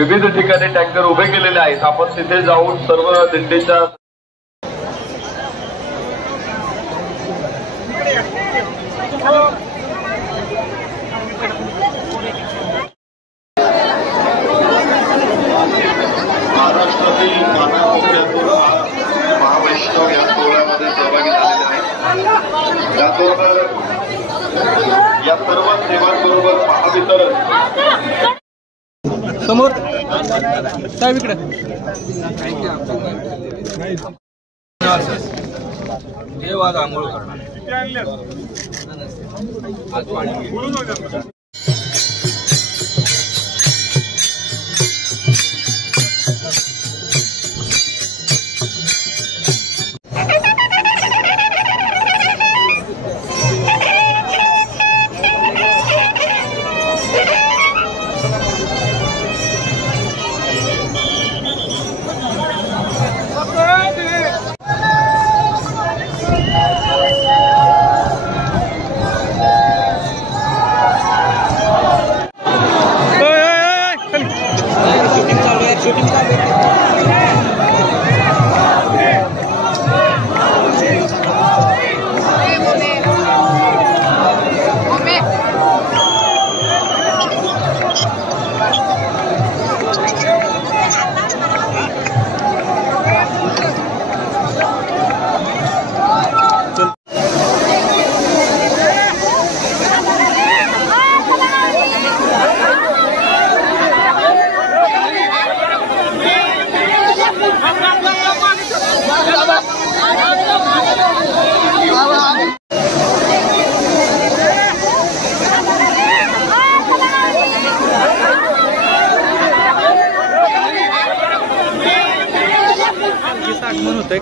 विविध ठिकाणी टँकर उभे केलेले आहेत। आपण तिथे जाऊन सर्व दिंडीच्या महाराष्ट्रातील नाना मोर्चातून महावैष्णव या सोहळ्यामध्ये सहभागी झालेले आहेत। त्याचबरोबर या सर्व सेवांबरोबर महावितरण समोर साहेब इकडे देवात आंघोळ करणार आज पाणी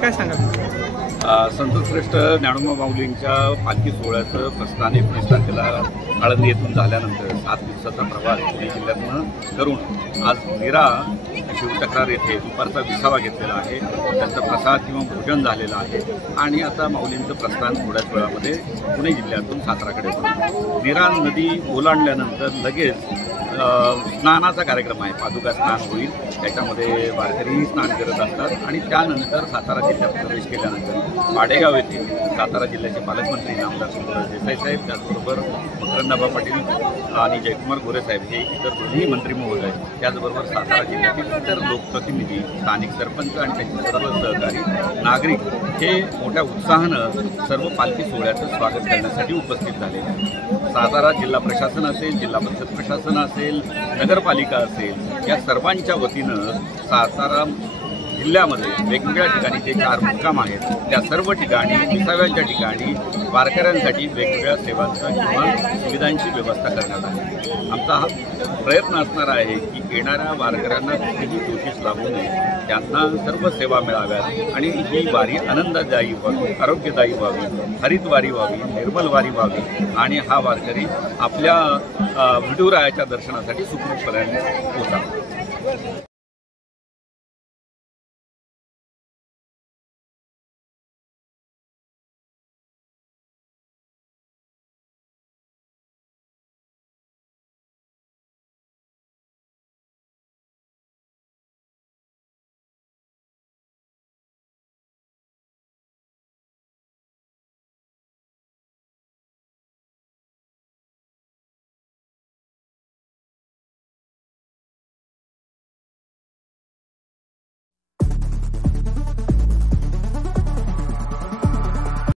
काय सांगा? संतश्रेष्ठ ज्ञानोबा माऊलींच्या पालखी सोहळ्याचं प्रस्थान 19 तारखेला आळंदी येथून झाल्यानंतर 7 दिवसाचा प्रवास पुणे जिल्ह्यातून करून आज नीरा शिवचक्रार येथे दुपारचा विसावा घेतलेला आहे। त्यांचा प्रसाद किंवा भोजन झालेलं आहे आणि आता माऊलींचं प्रस्थान थोड्याच वेळामध्ये पुणे जिल्ह्यातून साताराकडे होईल। नीरा नदी ओलांडल्यानंतर लगेच स्नानाचा कार्यक्रम आहे, पादुका स्नान होईल। त्याच्यामध्ये वारकरी स्नान करत असतात आणि त्यानंतर सातारा जिल्ह्यात प्रवेश केल्यानंतर पाडेगाव येथे सातारा जिल्ह्याचे पालकमंत्री नामदार सुंदरराव देसाई साहेब, त्याचबरोबर मकरंदाबा पाटील आणि जयकुमार गोरे साहेब हे इतर दोन्ही मंत्री महोदय, त्याचबरोबर सातारा जिल्ह्यातील इतर लोकप्रतिनिधी, स्थानिक सरपंच आणि त्यांचे सर्व सहकारी नागरिक हे मोठ्या उत्साहानं सर्व पालखी सोहळ्याचं स्वागत करण्यासाठी उपस्थित झाले आहेत। सातारा जिल्हा प्रशासन असेल, जिल्हा परिषद प्रशासन असेल, नगरपालिका असेल, या सर्वांच्या वतीनं सातारा जिल्ह्यामध्ये वेगवेगळ्या ठिकाणी जे 4 मुक्काम आहेत त्या सर्व ठिकाणी विसाव्यांच्या ठिकाणी वारकऱ्यांसाठी वेगवेगळ्या सेवांचा किंवा सुविधांची व्यवस्था करण्यात आली। आमचा हा प्रयत्न असणार आहे की येणाऱ्या वारकऱ्यांना कुठेही दोषीस लागू नये, त्यांना सर्व सेवा मिळाव्यात आणि ही वारी आनंददायी व्हावी, आरोग्यदायी व्हावी, हरित वारी व्हावी, निर्मल वारी व्हावी आणि हा वारकरी आपल्या विठुरायाच्या दर्शनासाठी सुखरूपपणे पोहोचावा।